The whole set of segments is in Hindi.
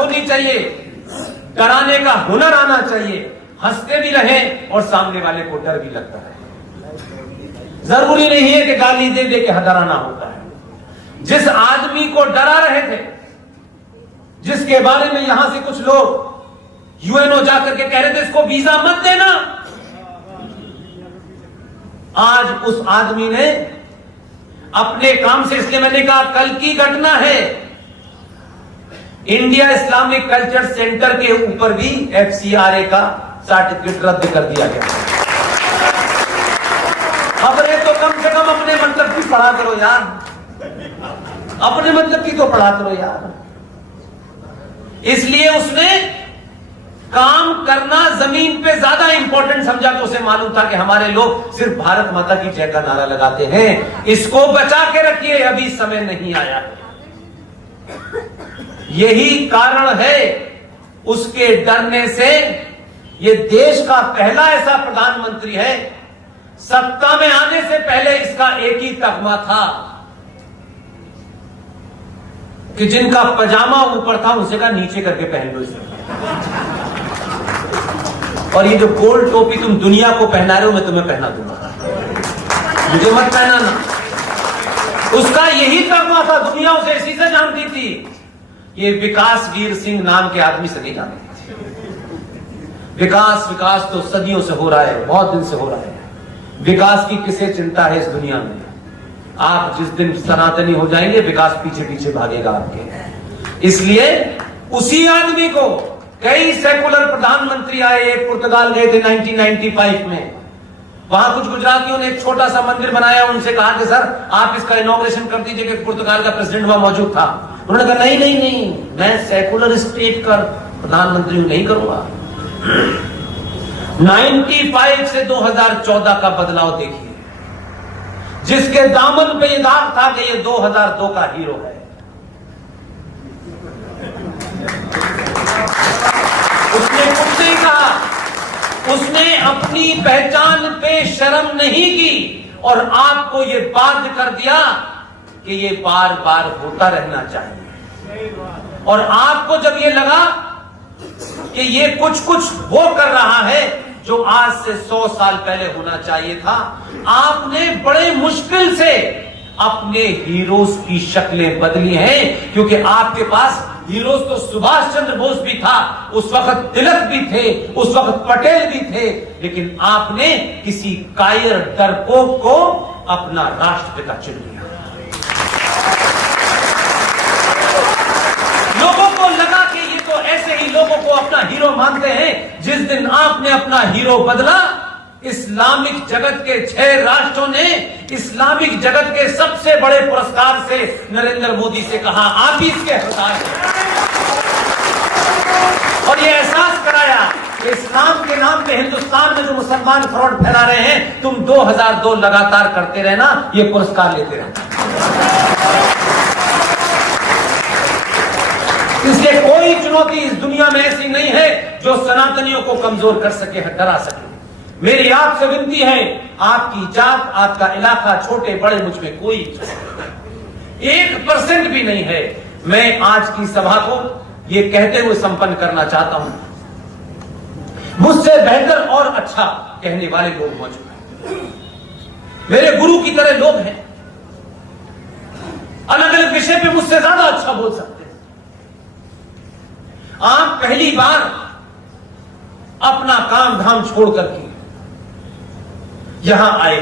होनी चाहिए, डराने का हुनर आना चाहिए, हंसते भी रहें और सामने वाले को डर भी लगता है। जरूरी नहीं है कि गाली दे दे के डराना होता है। जिस आदमी को डरा रहे थे, जिसके बारे में यहां से कुछ लोग यूएनओ जाकर के कह रहे थे इसको वीजा मत देना, आज उस आदमी ने अपने काम से, इसलिए मैंने कहा कल की घटना है, इंडिया इस्लामिक कल्चर सेंटर के ऊपर भी एफसीआरए का सर्टिफिकेट रद्द कर दिया गया। खबरें तो कम से कम अपने मतलब की पढ़ा करो यार, अपने मतलब की तो पढ़ा करो यार। इसलिए उसने काम करना जमीन पे ज्यादा इंपॉर्टेंट समझा, तो उसे मालूम था कि हमारे लोग सिर्फ भारत माता की जय का नारा लगाते हैं, इसको बचा के रखिए, अभी समय नहीं आया। यही कारण है उसके डरने से। ये देश का पहला ऐसा प्रधानमंत्री है, सत्ता में आने से पहले इसका एक ही तगमा था कि जिनका पजामा ऊपर था उनसे कहा नीचे करके पहन लो इसे, और ये जो गोल्ड टोपी तुम दुनिया को पहना रहे हो मैं तुम्हें पहना दूंगा, मुझे मत पहनाना। उसका यही तगमा था, दुनिया उसे इसी से जानती थी। ये विकास वीर सिंह नाम के आदमी से नहीं जानती थी। विकास तो सदियों से हो रहा है, बहुत दिन से हो रहा है। विकास की किसे चिंता है इस दुनिया में? आप जिस दिन सनातनी हो जाएंगे, विकास पीछे पीछे भागेगा आपके। इसलिए उसी आदमी को कई सेकुलर प्रधानमंत्री आए, एक पुर्तगाल गए थे 1995 में, वहां कुछ गुजरातियों ने एक छोटा सा मंदिर बनाया, उनसे कहा कि सर आप इसका इनॉग्रेशन कर दीजिए, कि पुर्तगाल का प्रेसिडेंट वहां मौजूद था। उन्होंने कहा नहीं, मैं सेकुलर स्टेट का प्रधानमंत्री नहीं करूंगा। 95 से 2014 का बदलाव देखिए, जिसके दामन पे ये दाग था कि ये 2002 का हीरो है। उसने कुछ नहीं कहा, उसने अपनी पहचान पे शर्म नहीं की और आपको ये बाध्य कर दिया कि ये बार बार होता रहना चाहिए। और आपको जब ये लगा कि ये कुछ वो कर रहा है जो आज से 100 साल पहले होना चाहिए था, आपने बड़े मुश्किल से अपने हीरोज की शक्लें बदली हैं। क्योंकि आपके पास हीरोज तो सुभाष चंद्र बोस भी था, उस वक्त तिलक भी थे, उस वक्त पटेल भी थे, लेकिन आपने किसी कायर डरपोक को अपना राष्ट्रपिता चुन लिया। लोगों को लगा कि ये तो ऐसे ही लोगों को अपना हीरो मानते हैं। जिस दिन आपने अपना हीरो बदला, इस्लामिक जगत के 6 राष्ट्रों ने इस्लामिक जगत के सबसे बड़े पुरस्कार से नरेंद्र मोदी से कहा आप ही इसके हकदार हैं, और ये एहसास कराया कि इस्लाम के नाम पे हिंदुस्तान में जो मुसलमान फ्रॉड फैला रहे हैं, तुम 2002 लगातार करते रहना, ये पुरस्कार लेते रहना। इसलिए कोई चुनौती इस दुनिया में ऐसी नहीं है जो सनातनियों को कमजोर कर सके, डरा सके। मेरी आपसे विनती है, आपकी जात, आपका इलाका, छोटे बड़े, मुझ में कोई 1% भी नहीं है। मैं आज की सभा को ये कहते हुए संपन्न करना चाहता हूं, मुझसे बेहतर और अच्छा कहने वाले लोग मौजूद हैं, मेरे गुरु की तरह लोग हैं, अलग अलग विषय पे मुझसे ज्यादा अच्छा बोल सकते हैं। आप पहली बार अपना काम धाम छोड़ करके यहां आए,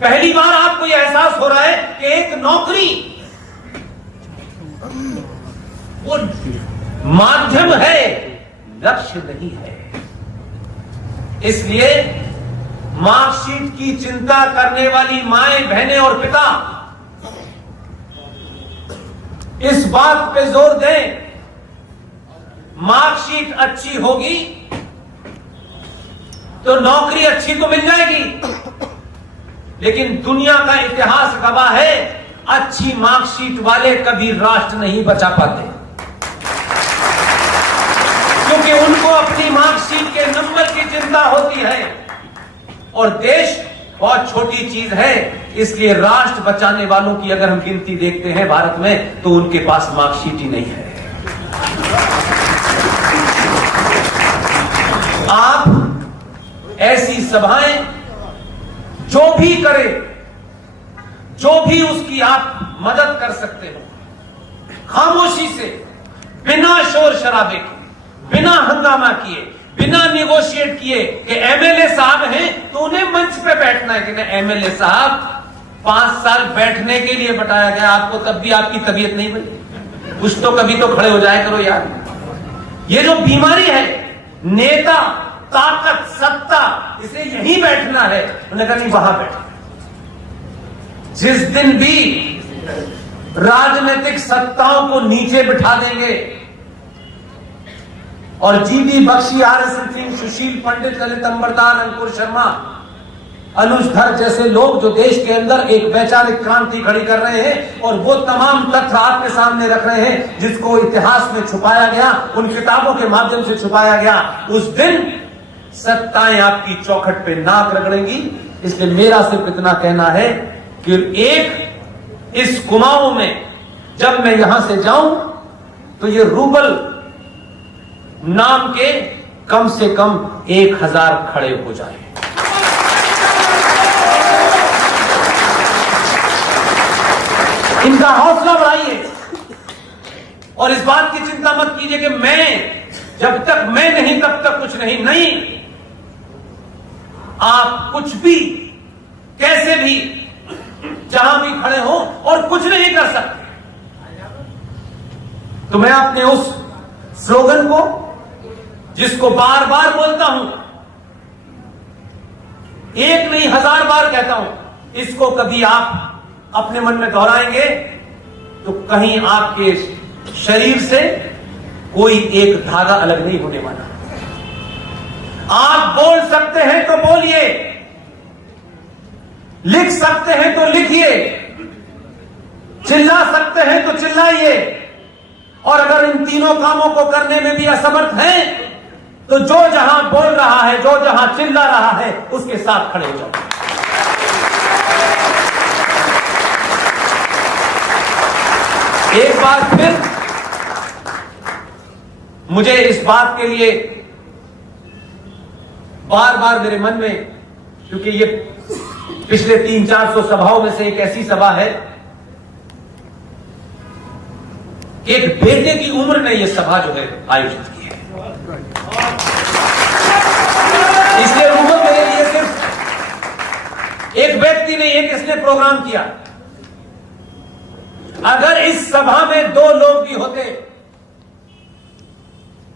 पहली बार आपको यह एहसास हो रहा है कि एक नौकरी वो माध्यम है, लक्ष्य नहीं है। इसलिए मार्कशीट की चिंता करने वाली माएं, बहनें और पिता इस बात पे जोर दें, मार्कशीट अच्छी होगी तो नौकरी अच्छी तो मिल जाएगी, लेकिन दुनिया का इतिहास गवाह है, अच्छी मार्कशीट वाले कभी राष्ट्र नहीं बचा पाते, क्योंकि उनको अपनी मार्कशीट के नंबर की चिंता होती है। और देश बहुत छोटी चीज है, इसलिए राष्ट्र बचाने वालों की अगर हम गिनती देखते हैं भारत में, तो उनके पास मार्कशीट ही नहीं है। ऐसी सभाएं जो भी करे, जो भी उसकी आप मदद कर सकते हो, खामोशी से, बिना शोर शराबे के, बिना हंगामा किए, बिना निगोशिएट किए कि एमएलए साहब हैं तो उन्हें मंच पे बैठना है कि नहीं, एमएलए साहब 5 साल बैठने के लिए बताया गया आपको, तब भी आपकी तबीयत नहीं बनी, कुछ तो कभी तो खड़े हो जाया करो यार। ये जो बीमारी है, नेता, ताकत, सत्ता, इसे यहीं बैठना है, उन्होंने कहा नहीं वहां बैठ। जिस दिन भी राजनीतिक सत्ताओं को नीचे बिठा देंगे और जीबी बख्शी, आर.एस. सिंह, सुशील पंडित, ललित अंबरदार, अंकुर शर्मा, अनुज धर जैसे लोग जो देश के अंदर एक वैचारिक क्रांति खड़ी कर रहे हैं और वो तमाम तथ्य आपके सामने रख रहे हैं जिसको इतिहास में छुपाया गया, उन किताबों के माध्यम से छुपाया गया, उस दिन सत्ताएं आपकी चौखट पे नाक रगड़ेंगी। इसलिए मेरा सिर्फ इतना कहना है कि एक इस कुमाऊं में जब मैं यहां से जाऊं तो ये रूबल नाम के कम से कम 1000 खड़े हो जाए। इनका हौसला बढ़ाइए और इस बात की चिंता मत कीजिए कि मैं, जब तक मैं नहीं तब तक कुछ नहीं। आप कुछ भी, कैसे भी, जहां भी खड़े हो और कुछ नहीं कर सकते। तो मैं अपने उस स्लोगन को, जिसको बार बार बोलता हूं, एक नहीं 1000 बार कहता हूं, इसको कभी आप अपने मन में दोहराएंगे तो कहीं आपके शरीर से कोई एक धागा अलग नहीं होने वाला। आप बोल सकते हैं तो बोलिए, लिख सकते हैं तो लिखिए, चिल्ला सकते हैं तो चिल्लाइए, और अगर इन तीनों कामों को करने में भी असमर्थ हैं तो जो जहां बोल रहा है, जो जहां चिल्ला रहा है, उसके साथ खड़े हो जाओ। एक बार फिर मुझे इस बात के लिए बार बार मेरे मन में, क्योंकि ये पिछले 300-400 सभाओं में से एक ऐसी सभा है कि एक बेटे की उम्र ने यह सभा जो है आयोजित की है। इसलिए रूबल मेरे लिए सिर्फ एक व्यक्ति नहीं है किसने प्रोग्राम किया। अगर इस सभा में 2 लोग भी होते,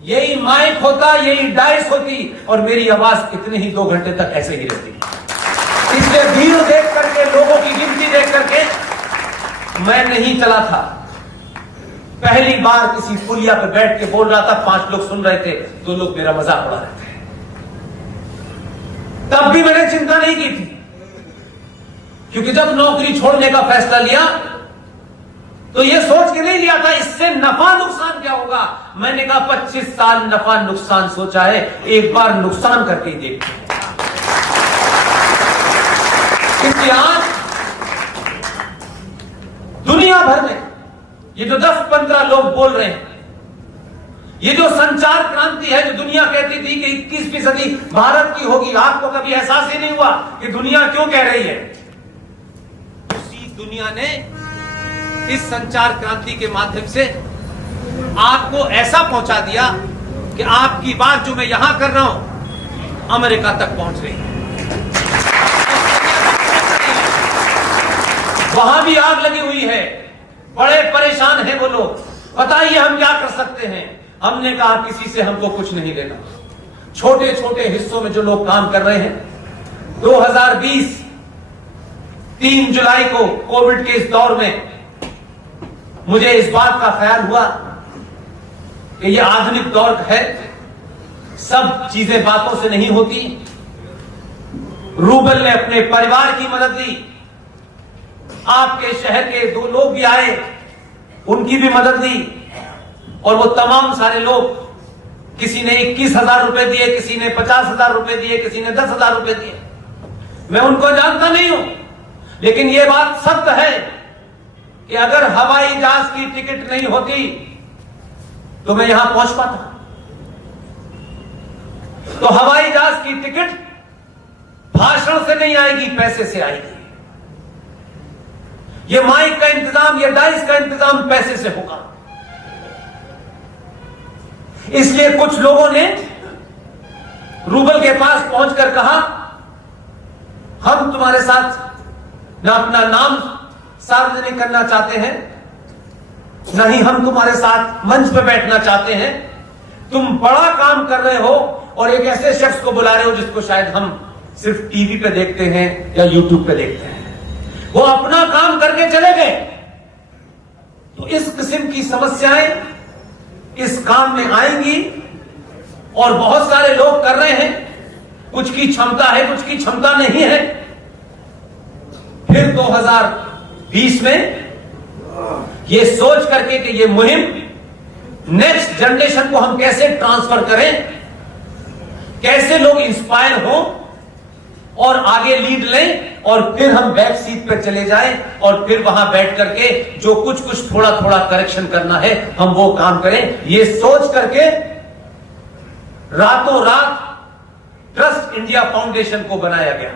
यही माइक होता, यही डाइस होती और मेरी आवाज इतने ही 2 घंटे तक ऐसे ही रहती। इसलिए भीड़ देख करके, लोगों की गिनती देख करके मैं नहीं चला था। पहली बार किसी पुलिया पर बैठ के बोल रहा था, 5 लोग सुन रहे थे, 2 लोग मेरा मजाक उड़ा रहे थे। तब भी मैंने चिंता नहीं की थी, क्योंकि जब नौकरी छोड़ने का फैसला लिया तो यह सोच के नहीं लिया था इससे नफा नुकसान क्या होगा। मैंने कहा 25 साल नफा नुकसान सोचा है, एक बार नुकसान करके ही देखते हैं। क्योंकि आज दुनिया भर में ये जो 10-15 लोग बोल रहे हैं, ये जो संचार क्रांति है, जो दुनिया कहती थी कि 21वीं सदी भारत की होगी, आपको कभी एहसास ही नहीं हुआ कि दुनिया क्यों कह रही है। उसी दुनिया ने इस संचार क्रांति के माध्यम से आपको ऐसा पहुंचा दिया कि आपकी बात जो मैं यहां कर रहा हूं अमेरिका तक पहुंच रही है। वहां भी आग लगी हुई है, बड़े परेशान हैं वो लोग, बताइए हम क्या कर सकते हैं। हमने कहा किसी से हमको कुछ नहीं लेना। छोटे छोटे हिस्सों में जो लोग काम कर रहे हैं, 2020 3 जुलाई को कोविड के इस दौर में मुझे इस बात का ख्याल हुआ कि यह आधुनिक दौर है, सब चीजें बातों से नहीं होती। रूबल ने अपने परिवार की मदद दी, आपके शहर के 2 लोग भी आए, उनकी भी मदद दी, और वो तमाम सारे लोग, किसी ने 21,000 रुपए दिए, किसी ने 50,000 रुपए दिए, किसी ने 10,000 रुपए दिए। मैं उनको जानता नहीं हूं, लेकिन यह बात सत्य है कि अगर हवाई जहाज की टिकट नहीं होती तो मैं यहां पहुंच पाता। तो हवाई जहाज की टिकट भाषण से नहीं आएगी, पैसे से आएगी। ये माइक का इंतजाम, ये डाइस का इंतजाम पैसे से होगा। इसलिए कुछ लोगों ने रूबल के पास पहुंचकर कहा, हम तुम्हारे साथ न अपना नाम सार्वजनिक करना चाहते हैं, न ही हम तुम्हारे साथ मंच पर बैठना चाहते हैं। तुम बड़ा काम कर रहे हो और एक ऐसे शख्स को बुला रहे हो जिसको शायद हम सिर्फ टीवी पे देखते हैं या यूट्यूब पे देखते हैं। वो अपना काम करके चले गए। तो इस किस्म की समस्याएं इस काम में आएंगी और बहुत सारे लोग कर रहे हैं। कुछ की क्षमता है, कुछ की क्षमता नहीं है। फिर 2020 में ये सोच करके कि ये मुहिम नेक्स्ट जनरेशन को हम कैसे ट्रांसफर करें, कैसे लोग इंस्पायर हो और आगे लीड लें और फिर हम बैक सीट पर चले जाएं और फिर वहां बैठ करके जो कुछ थोड़ा थोड़ा करेक्शन करना है हम वो काम करें। ये सोच करके रातों रात ट्रस्ट इंडिया फाउंडेशन को बनाया गया।